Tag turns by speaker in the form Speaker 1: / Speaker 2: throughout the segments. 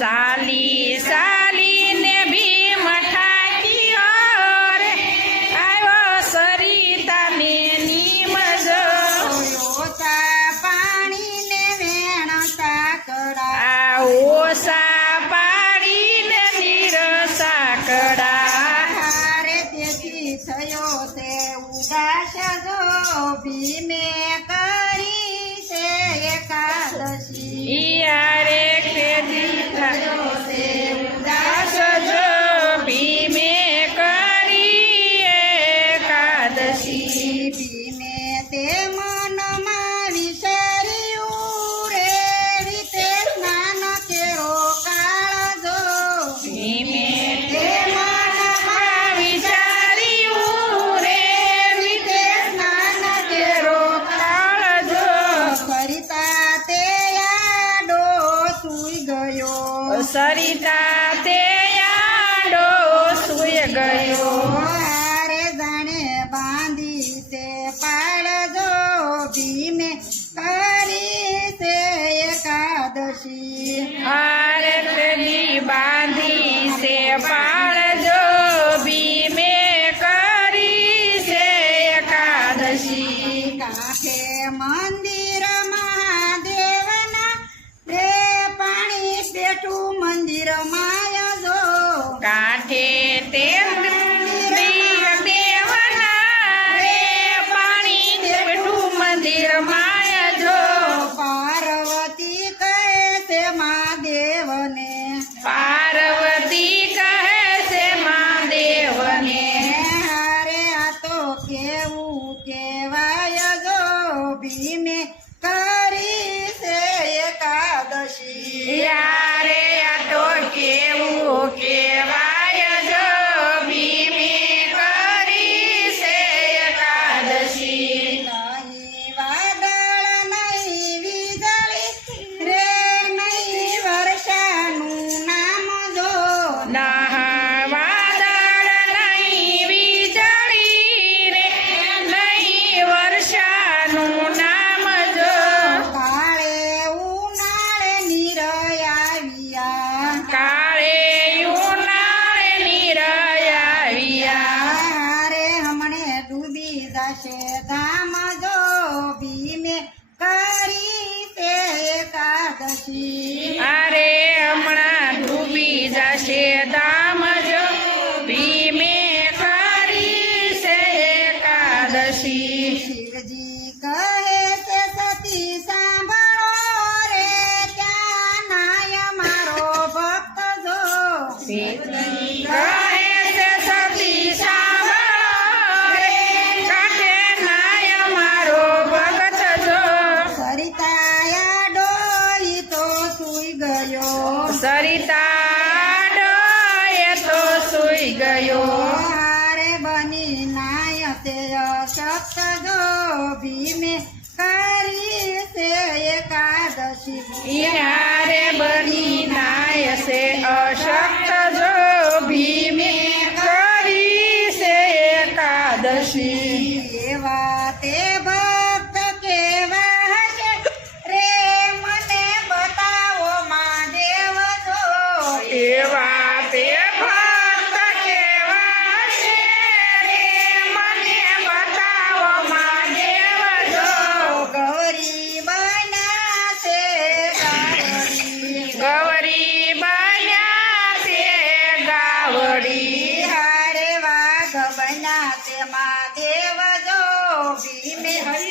Speaker 1: સાલી સાલીને ભીમ ઠાકીયો રે. આવ્યો સરિતાને નીમજો.
Speaker 2: ઓછા પાણીને વેણ સાકડા
Speaker 1: આ ઓસા પાડીને નીર સાકડા
Speaker 2: હારે તેથી થયો તે ઉદાસ જો ભીમે. હારે
Speaker 1: તેલી બાંધી છે પાળજો ભીમે કરી છે એકાદશી.
Speaker 2: કાંઠે મંદિર મહાદેવના રે પાણી પેટું મંદિર
Speaker 1: અરે હમણાં ડૂબી જશે દામ જો ભીમે કરી છે એકાદશી.
Speaker 2: શિવજી કહે સતી સાંભળો રે ક્યાં નાય મારો ભક્ત જો. ગયો. હારે બની નાય તે અશક્ત જો ભીમે કરી છે એકાદશી.
Speaker 1: હારે બની નાય છે અશક્ત જો ભીમે કરી છે એકાદશી.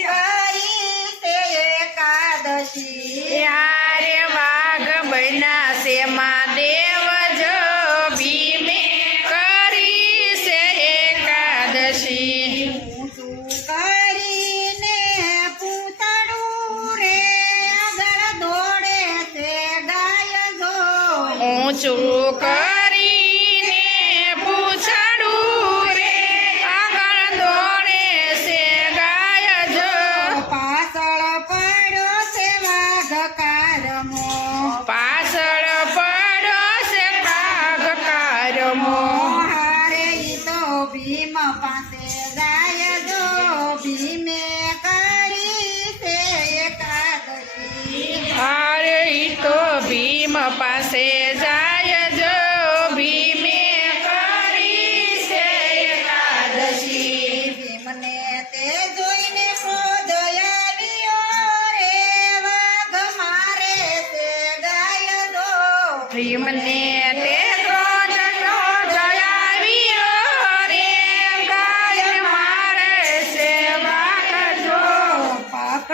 Speaker 2: હરી તે એકાદશી.
Speaker 1: યારે વાઘ બન્યા છે મહાદેવ જો ભીમે કરી છે એકાદશી.
Speaker 2: કરીને પૂતળું રે આગળ દોડે છે ગાય જો
Speaker 1: ઊંચું કરીને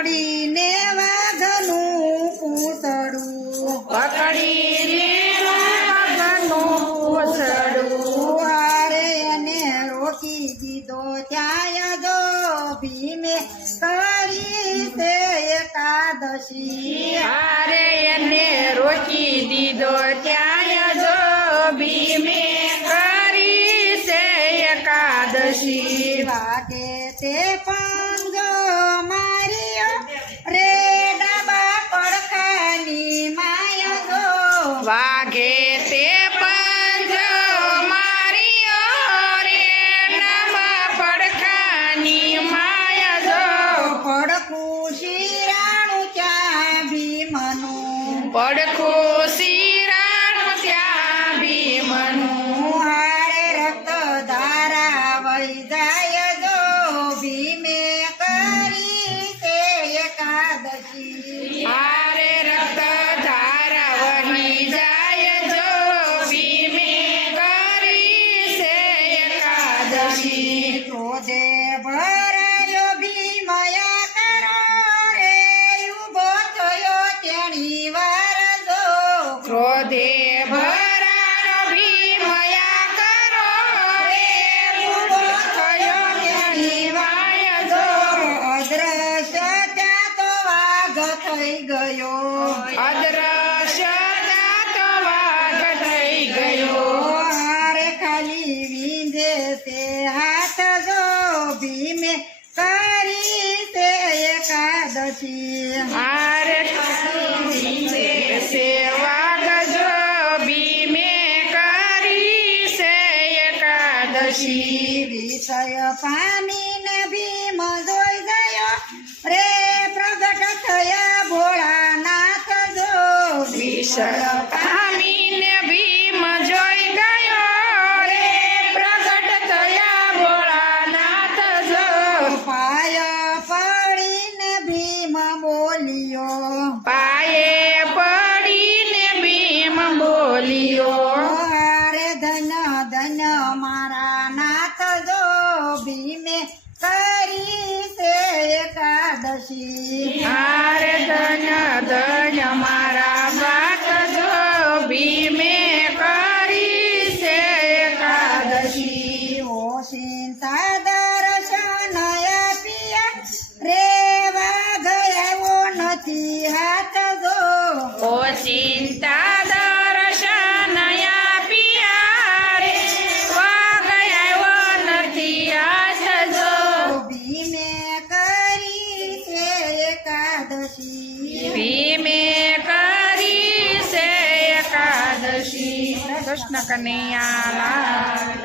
Speaker 2: પકડીને વાઘનું પૂતળું
Speaker 1: પકડીને વાઘનું પૂતળું
Speaker 2: હારે એને રોકી દીધો. ત્યાં દો ભીમે કરી તે એકાદશી.
Speaker 1: હારે એને રોકી દીધો. ત્યાં દો ભીમે કરી તે એકાદશી.
Speaker 2: વાગે તે પણ வடகோசி થઈ ગયો.
Speaker 1: ગયો
Speaker 2: હારે ખાલી વિંધે તે હાથ જો ભીમે કરી તે એકાદશી.
Speaker 1: હારે
Speaker 2: વિષય
Speaker 1: પામી Sure. કૃષ્ણ કનૈયા